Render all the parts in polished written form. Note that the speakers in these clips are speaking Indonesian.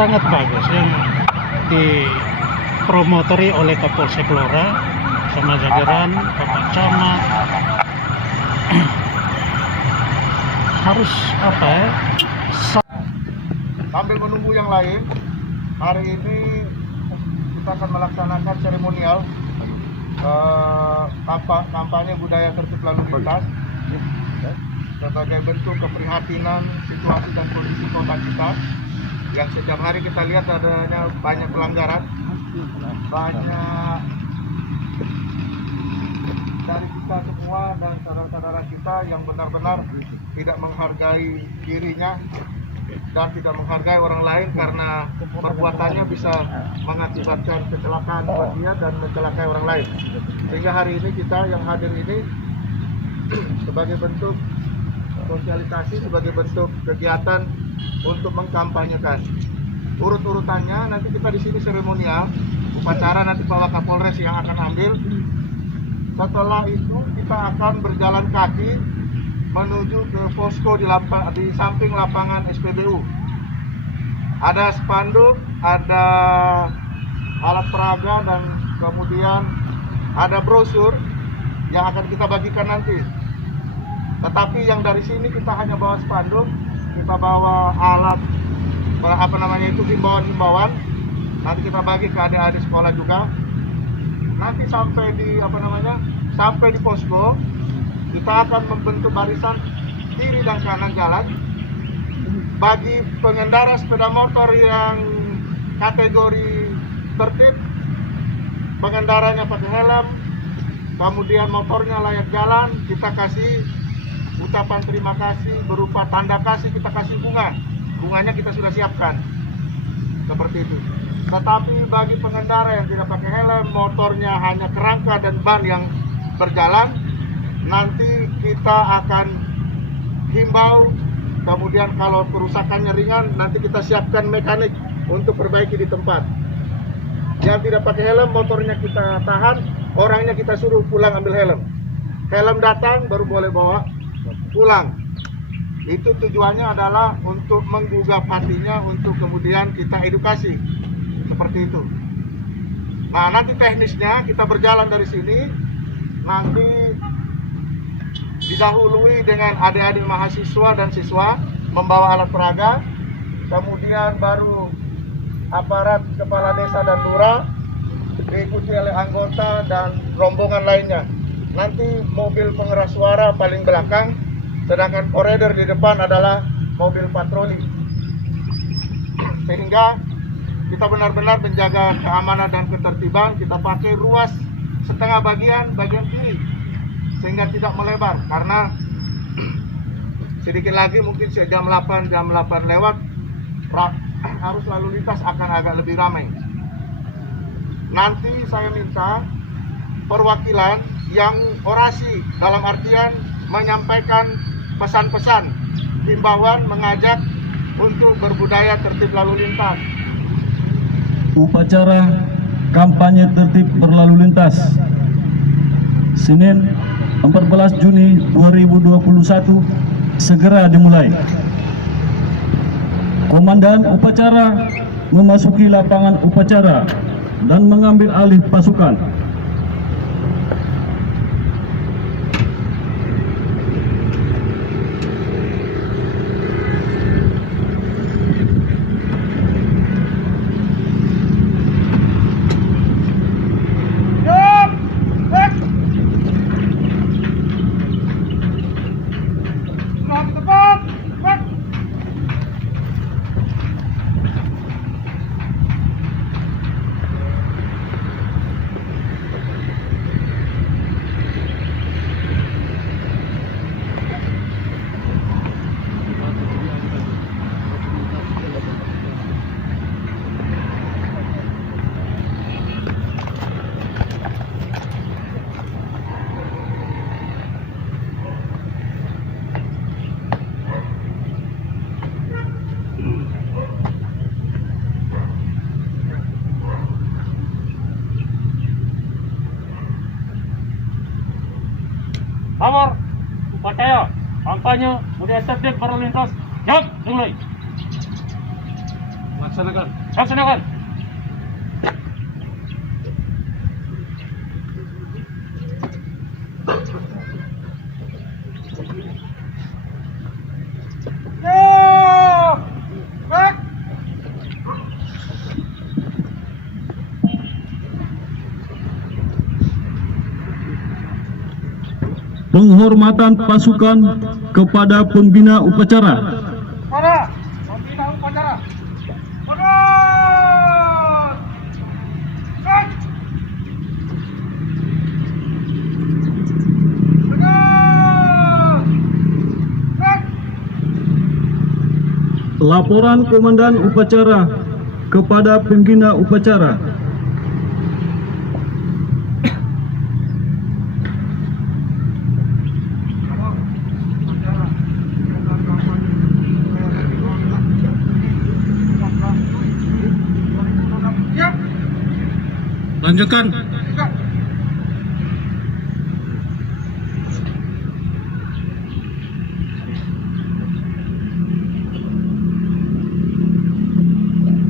sangat bagus yang dipromotori oleh Kapolsek Blora sama jajaran Bapak Camat. Harus apa ya, sambil menunggu yang lain, hari ini kita akan melaksanakan seremonial kampanye budaya tertib lalu lintas sebagai bentuk keprihatinan situasi dan kondisi kota kita yang setiap hari kita lihat adanya banyak pelanggaran, banyak dari kita semua dan saudara-saudara kita yang benar-benar tidak menghargai dirinya dan tidak menghargai orang lain karena perbuatannya bisa mengakibatkan kecelakaan buat dia dan mencelakai orang lain. Sehingga hari ini kita yang hadir ini sebagai bentuk sosialisasi, sebagai bentuk kegiatan untuk mengkampanyekan. Urut-urutannya nanti kita di sini seremonial, upacara nanti Pak Wakapolres yang akan ambil. Setelah itu kita akan berjalan kaki menuju ke posko di samping lapangan SPBU. Ada spanduk, ada alat peraga dan kemudian ada brosur yang akan kita bagikan nanti. Tetapi yang dari sini kita hanya bawa spanduk, kita bawa alat himbauan-himbauan. Nanti kita bagi ke adik-adik sekolah juga. Nanti sampai di posko, kita akan membentuk barisan kiri dan kanan jalan. Bagi pengendara sepeda motor yang kategori tertib, pengendaranya pakai helm, kemudian motornya layak jalan, kita kasih ucapan terima kasih berupa tanda kasih, kita kasih bunganya kita sudah siapkan seperti itu. Tetapi bagi pengendara yang tidak pakai helm, motornya hanya kerangka dan ban yang berjalan, nanti kita akan himbau. Kemudian kalau kerusakannya ringan, nanti kita siapkan mekanik untuk perbaiki di tempat. Yang tidak pakai helm, motornya kita tahan, orangnya kita suruh pulang ambil helm. Helm datang baru boleh bawa pulang. Itu tujuannya adalah untuk menggugah hatinya, untuk kemudian kita edukasi. Seperti itu. Nah, nanti teknisnya kita berjalan dari sini, nanti didahului dengan adik-adik mahasiswa dan siswa membawa alat peraga, kemudian baru aparat kepala desa dan lurah, diikuti oleh anggota dan rombongan lainnya. Nanti mobil pengeras suara paling belakang, sedangkan koridor di depan adalah mobil patroli. Sehingga kita benar-benar menjaga keamanan dan ketertiban. Kita pakai ruas setengah bagian kiri sehingga tidak melebar, karena sedikit lagi mungkin jam 8 lewat arus lalu lintas akan agak lebih ramai. Nanti saya minta perwakilan yang orasi, dalam artian menyampaikan pesan-pesan, himbauan, mengajak untuk berbudaya tertib lalu lintas. Upacara kampanye tertib berlalu lintas Senin 14 Juni 2021 segera dimulai. Komandan upacara memasuki lapangan upacara dan mengambil alih pasukan. Nomor upacara kampanye budaya tertib berlalu lintas, jam dimulai. Laksanakan. Penghormatan pasukan kepada pembina upacara. Para pembina upacara. Mundur. Cek. Mundur. Cek. Laporan Komandan Upacara kepada pembina upacara. Siap. Lanjutkan. Siap.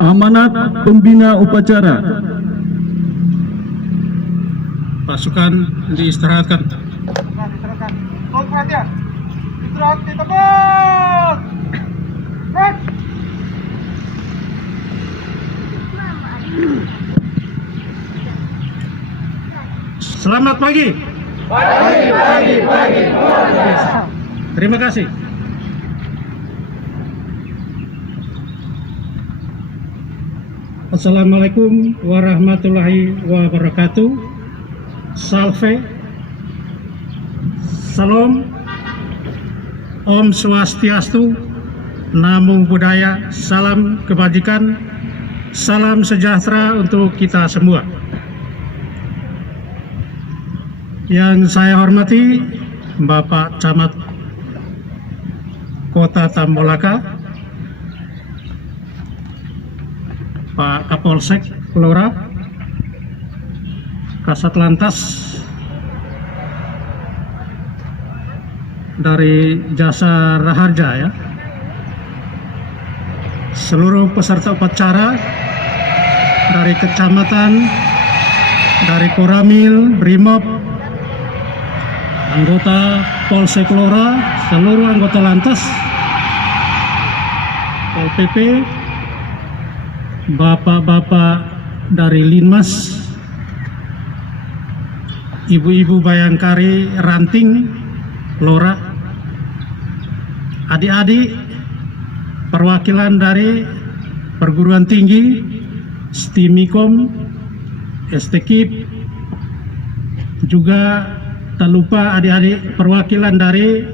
Amanat pembina upacara. Pasukan diistirahatkan. Nah, diserahkan. Tolong perhatian. Istirahat di tempat. Cek. Selamat pagi. Pagi. Terima kasih. Assalamualaikum warahmatullahi wabarakatuh. Salve. Salam. Om Swastiastu. Namo Buddhaya. Salam kebajikan. Salam sejahtera untuk kita semua. Yang saya hormati Bapak Camat Kota Tambolaka, Pak Kapolsek Kelora, Kasat Lantas dari Jasa Raharja ya, seluruh peserta upacara dari kecamatan, dari Koramil, Brimob, anggota Polsek Kelora, seluruh anggota Lantas, Pol PP, bapak-bapak dari Linmas, ibu-ibu Bayangkari Ranting, Lora, adik-adik perwakilan dari perguruan tinggi, STIMIKOM, STKIP, juga tak lupa adik-adik perwakilan dari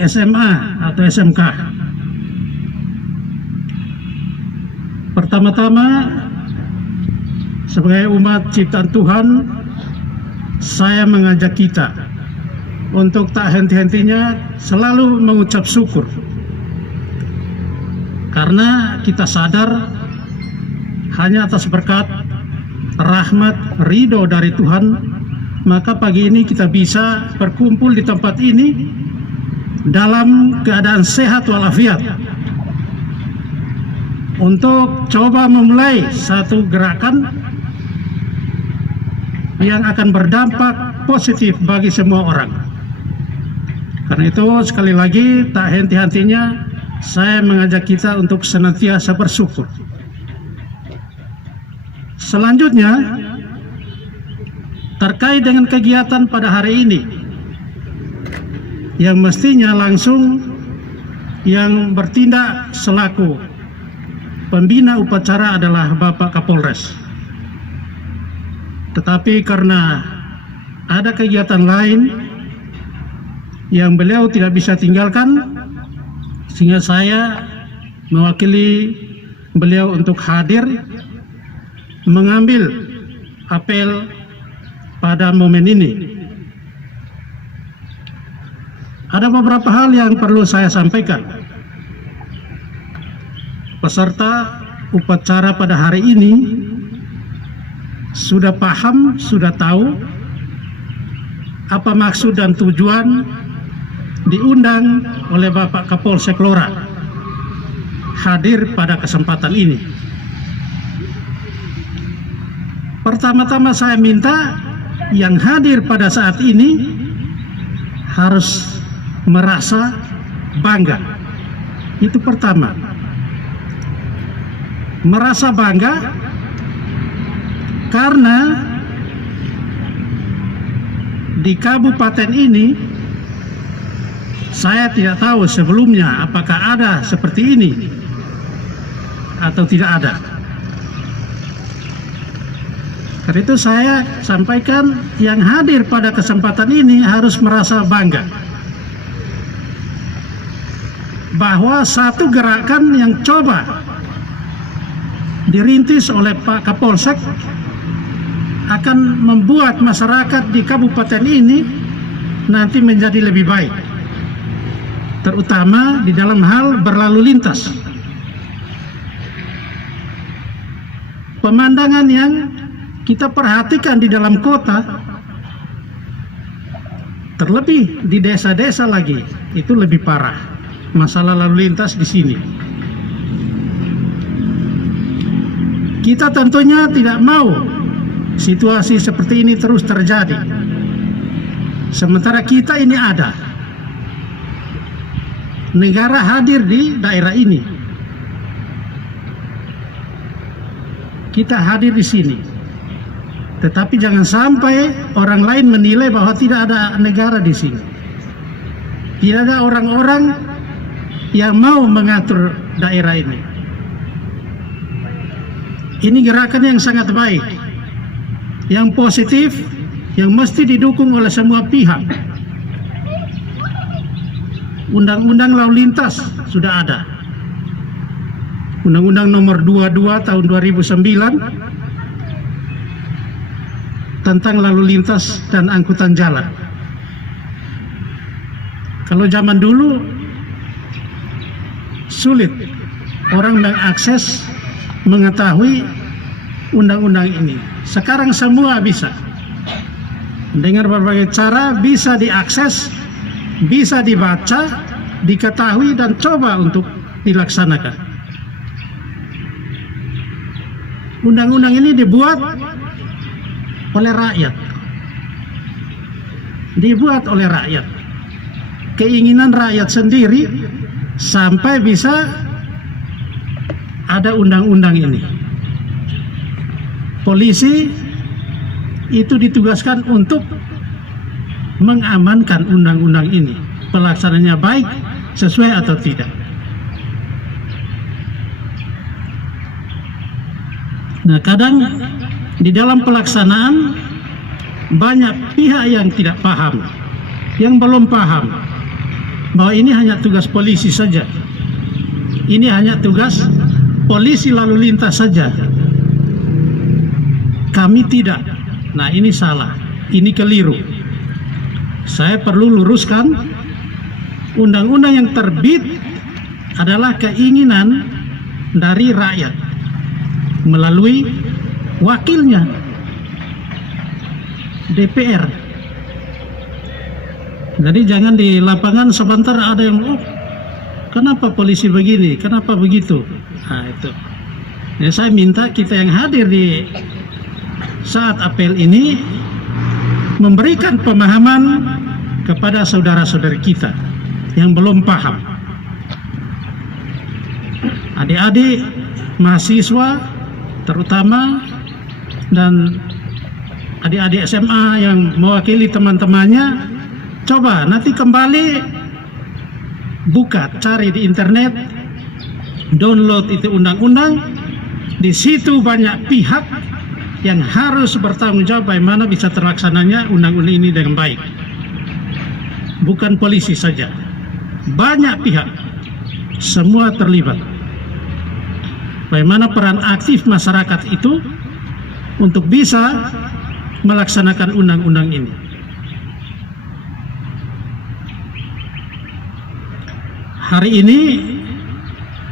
SMA atau SMK. Pertama-tama, sebagai umat ciptaan Tuhan, saya mengajak kita untuk tak henti-hentinya selalu mengucap syukur. Karena kita sadar hanya atas berkat, rahmat, ridho dari Tuhan, maka pagi ini kita bisa berkumpul di tempat ini dalam keadaan sehat walafiat untuk coba memulai satu gerakan yang akan berdampak positif bagi semua orang. Karena itu sekali lagi tak henti-hentinya saya mengajak kita untuk senantiasa bersyukur. Selanjutnya, terkait dengan kegiatan pada hari ini, yang mestinya langsung yang bertindak selaku pembina upacara adalah Bapak Kapolres. Tetapi karena ada kegiatan lain yang beliau tidak bisa tinggalkan, sehingga saya mewakili beliau untuk hadir mengambil apel pada momen ini. Ada beberapa hal yang perlu saya sampaikan. Peserta upacara pada hari ini sudah paham, sudah tahu apa maksud dan tujuan diundang oleh Bapak Kapolsek Kelora. hadir pada kesempatan ini. Pertama-tama saya minta yang hadir pada saat ini harus merasa bangga. Itu pertama. Merasa bangga karena di kabupaten ini saya tidak tahu sebelumnya apakah ada seperti ini atau tidak ada. Karena itu saya sampaikan yang hadir pada kesempatan ini harus merasa bangga bahwa satu gerakan yang coba dirintis oleh Pak Kapolsek akan membuat masyarakat di kabupaten ini nanti menjadi lebih baik, terutama di dalam hal berlalu lintas. Pemandangan yang kita perhatikan di dalam kota, terlebih di desa-desa lagi, itu lebih parah masalah lalu lintas di sini. Kita tentunya tidak mau situasi seperti ini terus terjadi. Sementara kita ini ada, negara hadir di daerah ini, kita hadir di sini. Tetapi jangan sampai orang lain menilai bahwa tidak ada negara di sini. Tidak ada orang-orang yang mau mengatur daerah ini. Ini gerakan yang sangat baik, yang positif, yang mesti didukung oleh semua pihak. Undang-undang lalu lintas sudah ada. Undang-Undang nomor 22 tahun 2009 tentang lalu lintas dan angkutan jalan. Kalau zaman dulu sulit orang mengakses, mengetahui undang-undang ini. Sekarang semua bisa. Dengan berbagai cara bisa diakses, bisa dibaca, diketahui dan coba untuk dilaksanakan. Undang-undang ini dibuat oleh rakyat. Dibuat oleh rakyat. Keinginan rakyat sendiri sampai bisa ada undang-undang ini. Polisi itu ditugaskan untuk mengamankan undang-undang ini. Pelaksananya baik, sesuai atau tidak. Nah, kadang di dalam pelaksanaan banyak pihak yang tidak paham, yang belum paham bahwa ini hanya tugas polisi saja. Ini hanya tugas polisi lalu lintas saja. Kami tidak. Nah, ini salah, ini keliru. Saya perlu luruskan, undang-undang yang terbit adalah keinginan dari rakyat melalui wakilnya, DPR. Jadi jangan di lapangan sebentar ada yang kenapa polisi begini, kenapa begitu. Nah itu. Ya, saya minta kita yang hadir di saat apel ini memberikan pemahaman kepada saudara-saudari kita yang belum paham. Adik-adik mahasiswa terutama dan adik-adik SMA yang mewakili teman-temannya, coba nanti kembali buka, cari di internet, download itu undang-undang. Di situ banyak pihak yang harus bertanggung jawab bagaimana bisa terlaksananya undang-undang ini dengan baik. Bukan polisi saja, banyak pihak, semua terlibat. Bagaimana peran aktif masyarakat itu untuk bisa melaksanakan undang-undang ini. Hari ini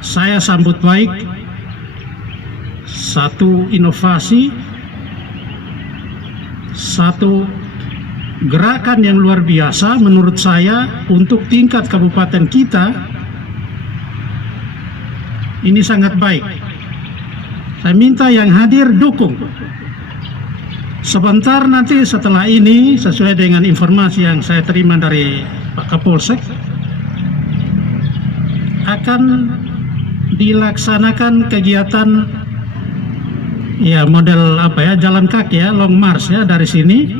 saya sambut baik satu inovasi, satu gerakan yang luar biasa menurut saya untuk tingkat kabupaten kita, Ini sangat baik. Saya minta yang hadir dukung. Sebentar nanti setelah ini, sesuai dengan informasi yang saya terima dari Pak Kapolsek, akan dilaksanakan kegiatan ya model jalan kaki ya, long march ya, dari sini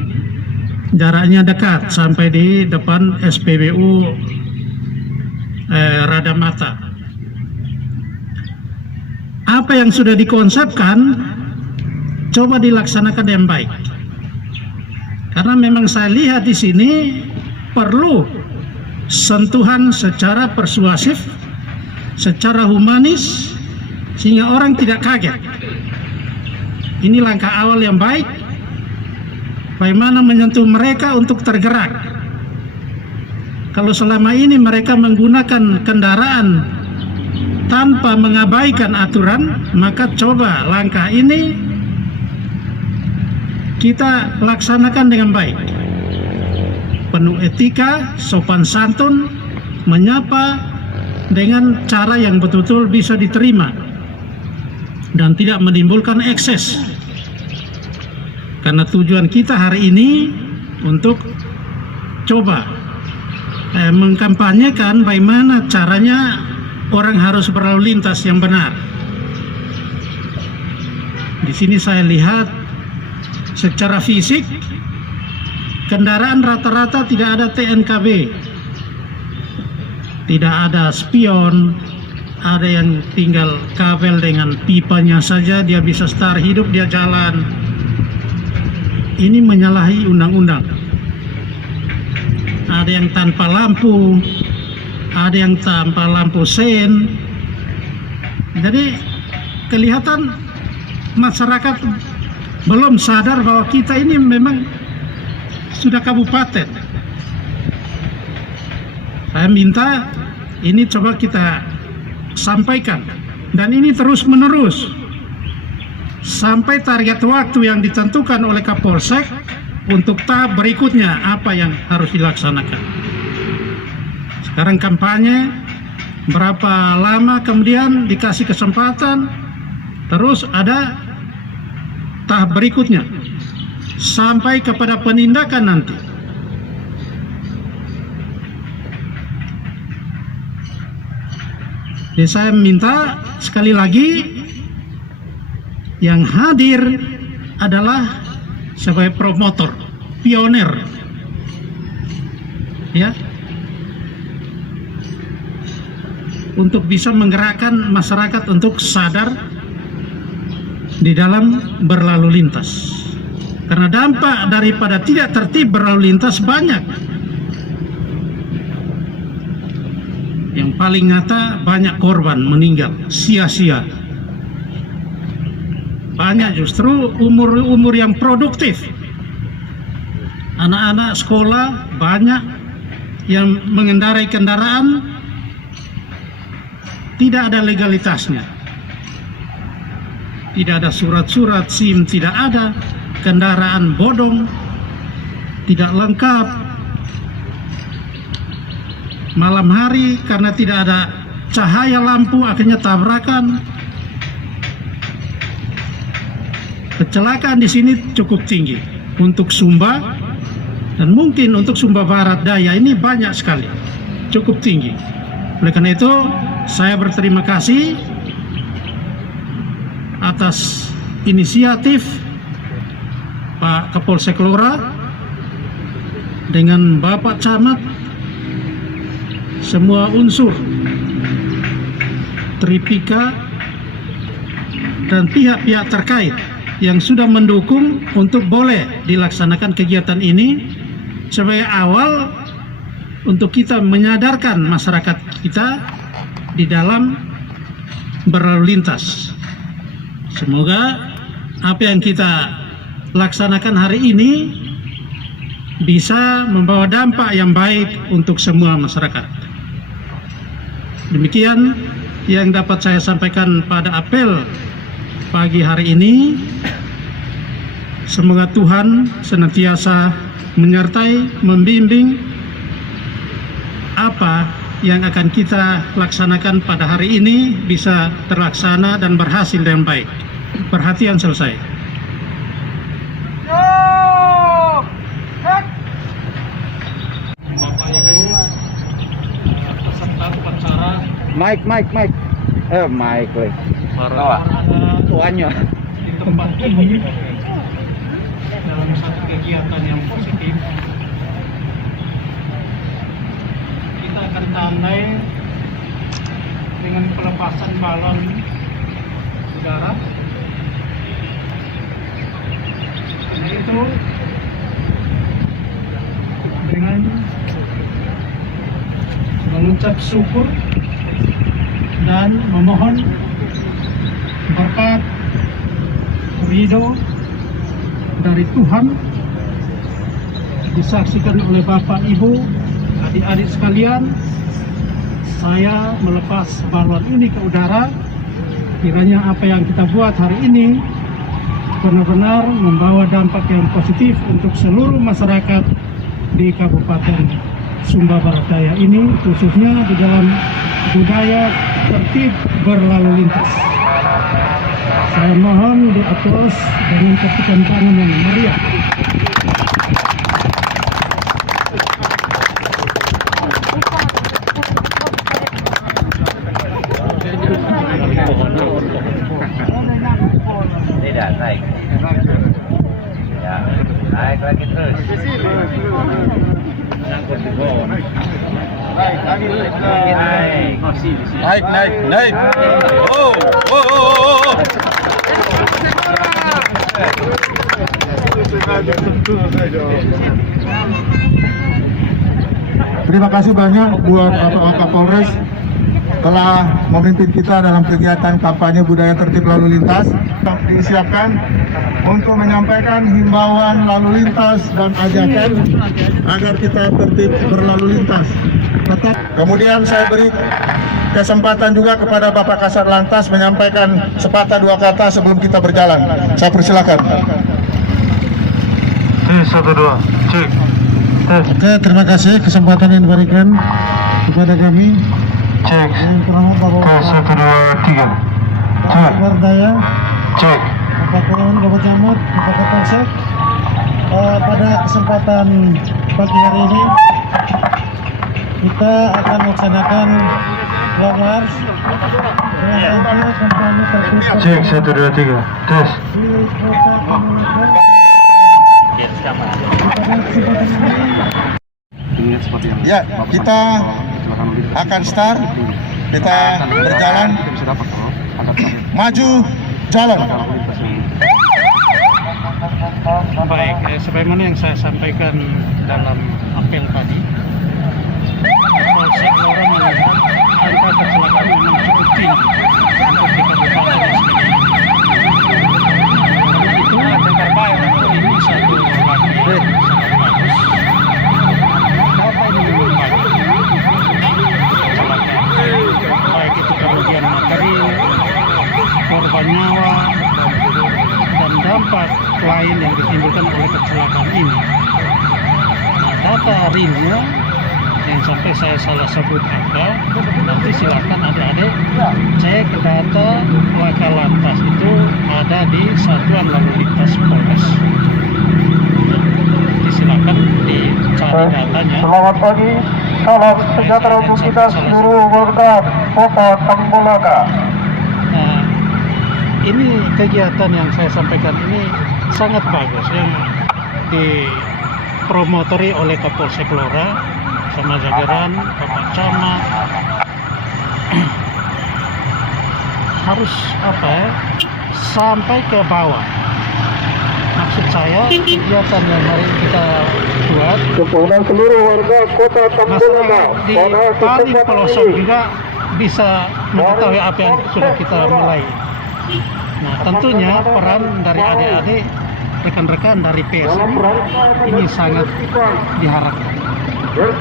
jaraknya dekat sampai di depan SPBU Radamata. Apa yang sudah dikonsepkan coba dilaksanakan yang baik, karena memang saya lihat di sini perlu sentuhan secara persuasif, secara humanis, sehingga orang tidak kaget. Ini langkah awal yang baik, bagaimana menyentuh mereka untuk tergerak. Kalau selama ini mereka menggunakan kendaraan tanpa mengabaikan aturan, maka coba langkah ini kita laksanakan dengan baik, penuh etika, sopan santun, menyapa dengan cara yang betul-betul bisa diterima dan tidak menimbulkan ekses. Karena tujuan kita hari ini untuk coba mengkampanyekan bagaimana caranya orang harus berlalu lintas yang benar. Di sini saya lihat secara fisik kendaraan rata-rata tidak ada TNKB, tidak ada spion, ada yang tinggal kabel dengan pipanya saja, dia bisa start hidup, dia jalan. Ini menyalahi undang-undang. Ada yang tanpa lampu, ada yang tanpa lampu sein. Jadi kelihatan masyarakat belum sadar bahwa kita ini memang sudah kabupaten. Saya minta ini coba kita sampaikan, dan ini terus menerus sampai target waktu yang ditentukan oleh Kapolsek untuk tahap berikutnya apa yang harus dilaksanakan. Sekarang kampanye, berapa lama kemudian dikasih kesempatan, terus ada tahap berikutnya sampai kepada penindakan nanti. Jadi saya minta sekali lagi yang hadir adalah sebagai promotor, pionir, ya, untuk bisa menggerakkan masyarakat untuk sadar di dalam berlalu lintas. Karena dampak daripada tidak tertib berlalu lintas banyak. Yang paling nyata, banyak korban meninggal sia-sia. Banyak justru umur-umur yang produktif. Anak-anak sekolah banyak yang mengendarai kendaraan tidak ada legalitasnya. Tidak ada surat-surat SIM, tidak ada, kendaraan bodong, tidak lengkap. Malam hari karena tidak ada cahaya lampu akhirnya tabrakan. Kecelakaan di sini cukup tinggi untuk Sumba, dan mungkin untuk Sumba Barat Daya ini banyak sekali, cukup tinggi. Oleh karena itu saya berterima kasih atas inisiatif Pak Kapolsek Lora dengan Bapak Camat, semua unsur Tripika dan pihak-pihak terkait yang sudah mendukung untuk boleh dilaksanakan kegiatan ini sebagai awal untuk kita menyadarkan masyarakat kita di dalam berlalu lintas. Semoga apa yang kita laksanakan hari ini bisa membawa dampak yang baik untuk semua masyarakat. Demikian yang dapat saya sampaikan pada apel pagi hari ini. Semoga Tuhan senantiasa menyertai, membimbing apa yang akan kita laksanakan pada hari ini bisa terlaksana dan berhasil dengan baik. Perhatian selesai. Bapak Ibu peserta upacara Mike. Mike, weh. Tuannya. di tempat ini dalam satu kegiatan yang positif, kita akan tandai dengan pelepasan balon udara. Setelah itu dengan mengucap syukur dan memohon berkat ridho dari Tuhan disaksikan oleh Bapak Ibu, adik-adik sekalian, saya melepas balon ini ke udara. Kiranya apa yang kita buat hari ini benar-benar membawa dampak yang positif untuk seluruh masyarakat di Kabupaten Sumba Barat Daya ini, khususnya di dalam budaya tertib berlalu lintas. Saya mohon diaplaus dengan ketukan tangan yang meriah. Tidak, naik. Ya, naik lagi terus. Nyangkut di bawah. Naik. Naik. Oh. Terima kasih banyak buat Bapak Kapolres telah memimpin kita dalam kegiatan kampanye budaya tertib lalu lintas. Disiapkan untuk menyampaikan himbauan lalu lintas dan ajakan agar kita tertib berlalu lintas. Kemudian saya beri kesempatan juga kepada Bapak Kasat Lantas menyampaikan sepatah dua kata sebelum kita berjalan. Saya persilakan. Cek. Oke, terima kasih kesempatan yang diberikan kepada kami. Cek. Yang terhormat Bapak 1, 2, 3. Bapak Bardaya, Cek. Bapak Kelurahan, Bapak Camat, Bapak Kapolsek. Pada kesempatan pagi hari ini kita akan melaksanakan long march dengan tampil kampanye tertib Cek 1, 2, 3. Tes. di Kota Pamekasan. Pada kesempatan ini ya, kita akan start, kita berjalan, maju, jalan. Baik, sebagaimana yang saya sampaikan dalam apel tadi, Polsek Lora melihat angka kecelakaan memang cukup tinggi untuk di kabupaten ini. Itu ada terbaik untuk ini satu bagian baik itu kerugian material, korban nyawa, dan dampak lain yang ditimbulkan oleh kecelakaan ini. Nah, data realnya yang sampai saya salah sebut angka, nanti silakan adik-adik cek data Laka Lantas, itu ada di Satuan Lalu Lintas Polres. Silakan dicari datanya. Selamat pagi, salam sejahtera untuk kita seluruh warga Kota Tambolaka. Nah, ini kegiatan yang saya sampaikan ini sangat bagus, yang dipromotori oleh Kapolsek Lora sama jajaran Bapak Camat. Harus sampai ke bawah. Maksud saya kegiatan yang hari ini kita buat Kepada seluruh warga Kota Tambolaka, masyarakat di paling pelosok juga bisa mengetahui apa yang sudah kita mulai. Nah, tentunya peran dari adik-adik, rekan-rekan dari pers ini sangat diharapkan. Jadi,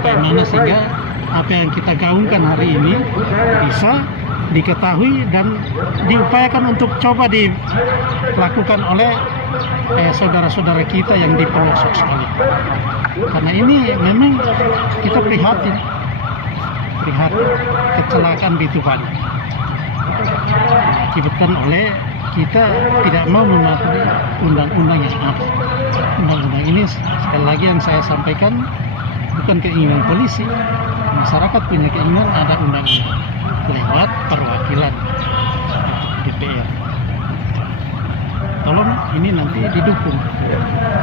bagaimana sehingga apa yang kita gaungkan hari ini bisa diketahui dan diupayakan untuk coba dilakukan oleh saudara-saudara kita yang di pelosok sekali. Karena ini memang kita prihatin melihat kecelakaan begitu banyak. Diakibatkan oleh kita tidak mau mematuhi undang-undang yang ada. Undang-undang ini sekali lagi yang saya sampaikan bukan keinginan polisi. Masyarakat punya keinginan ada undang-undang lewat perwakilan DPR. Tolong ini nanti didukung.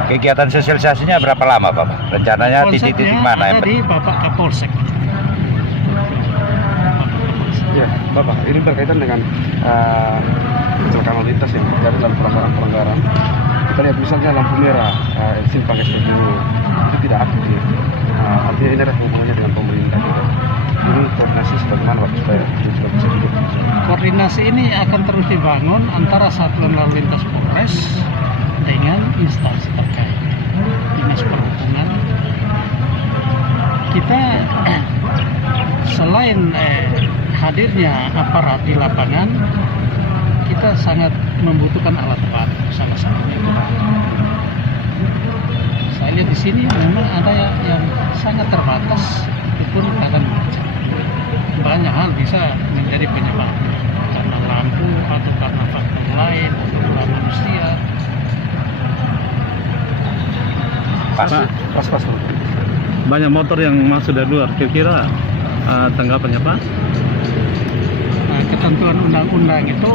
Kegiatan sosialisasinya berapa lama Bapak? Rencananya titik-titik Konsepnya mana? ada di Bapak Kapolsek. Ya, Bapak, ini berkaitan dengan kecelakaan lalu lintas yang terjadi dalam pelanggaran. Kita lihat misalnya lampu merah, simpang SPBU itu tidak aktif. Artinya ini ada hubungannya dengan pemerintah juga. Ini koordinasi sebagaimana Bapak supaya sudah bisa hidup. Koordinasi ini akan terus dibangun antara Satuan Lalu Lintas Polres dengan instansi terkait, Dinas Perhubungan. Kita selain hadirnya aparat di lapangan, kita sangat membutuhkan alat bantu salah satunya. Saya lihat di sini memang ada yang sangat terbatas, itu pun kadang banyak hal bisa menjadi penyebab karena lampu atau karena faktor lain atau karena manusia. Pas. Banyak motor yang masuk dari luar. Kira-kira tanggapannya Pak? Nah, ketentuan undang-undang itu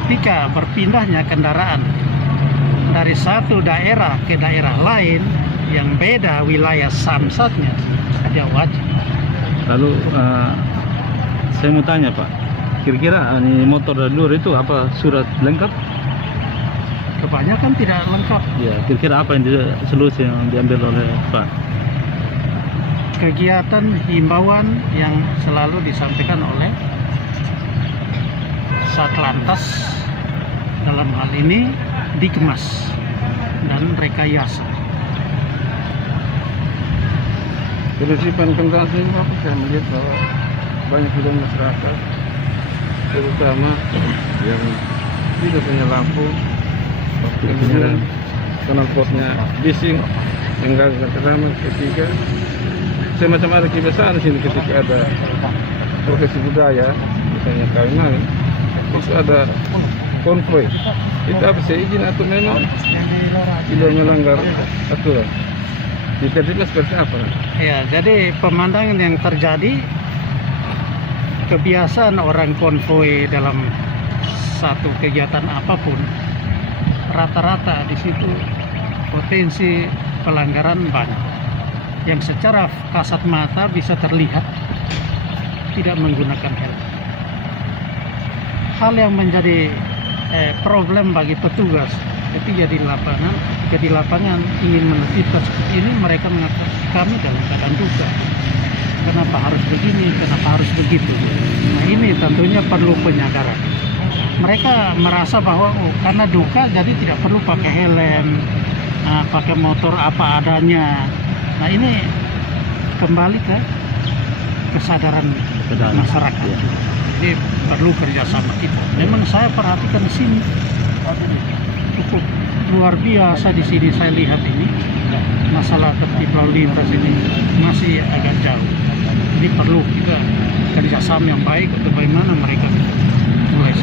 ketika berpindahnya kendaraan dari satu daerah ke daerah lain yang beda wilayah samsatnya, dia wajib. Lalu saya mau tanya Pak, kira-kira ini motor dari luar itu apa surat lengkap? Kebanyakan tidak lengkap. Ya, kira-kira apa yang solusi yang diambil oleh Pak? Kegiatan himbauan yang selalu disampaikan oleh Satlantas dalam hal ini dikemas dan rekayasa. Penertiban kendaraan ini Bapak, saya melihat bahwa banyak juga masyarakat, terutama yang tidak punya lampu, kemudian knalpotnya bising, yang gagal pertama, ketiga, semacam ada kebiasaan di sini ketika ada prosesi budaya, misalnya kawinan, itu ada konvoy. Itu apa sih, izin atau memang tidak melanggar aturan? Dikatakan seperti apa? Ya, jadi pemandangan yang terjadi, kebiasaan orang konvoy dalam satu kegiatan apapun, rata-rata di situ potensi pelanggaran banyak yang secara kasat mata bisa terlihat tidak menggunakan helm. Hal yang menjadi problem bagi petugas ketika di lapangan ingin menertibkan seperti ini, mereka mengatakan kami dalam keadaan duka. Kenapa harus begini? Kenapa harus begitu? Nah, ini tentunya perlu penyadaran. Mereka merasa bahwa karena duka jadi tidak perlu pakai helm, pakai motor apa adanya. Nah, ini kembali ke kesadaran masyarakat. Jadi perlu kerjasama kita. Memang saya perhatikan di sini cukup luar biasa di sini saya lihat ini masalah tertib lalu lintas ini masih agak jauh. Jadi perlu kita kerjasama yang baik untuk bagaimana mereka mulai